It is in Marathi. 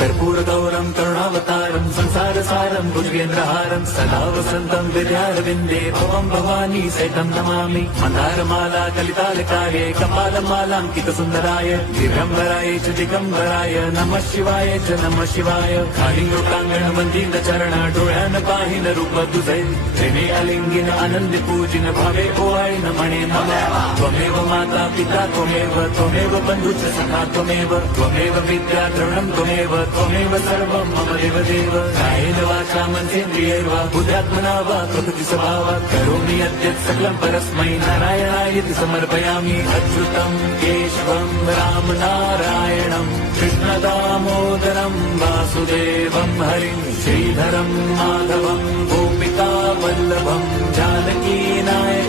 कर्पूरगौरं करुणावतारं संसारसारं भुजगेन्द्रहारं सदा वसन्तं विद्यारविन्दे भवं भवानी सहितं नमामि मन्दारमाला कलितालकाये कपालमालाङ्कितसुन्दराय दिगम्बराय च दिगम्बराय नमः शिवाय च नमः शिवाय कालिंगोकांगण मंदिर चरण डोळ्यान पाहिन रूप तुझे प्रेमे अलिंगिन आनंद पूजिन भावे ओवाळीन म्हणे मला त्वमेव माता पिता त्वमेव बंधुच सखा त्वमेव विद्या द्रवणं त्वमेव सर्वं मम देव कायेन वाचा मनसेन्द्रियैर्वा बुद्ध्यात्मना वा प्रकृति स्वभावात् करोमि यद्यत् सकलं परस्मै नारायणायति समर्पयामि अच्युतं केशवं राम नारायणं कृष्णदामोदरं वासुदेवं हरिं श्रीधरं माधवं गोपिका वल्लभं जानकी नायकं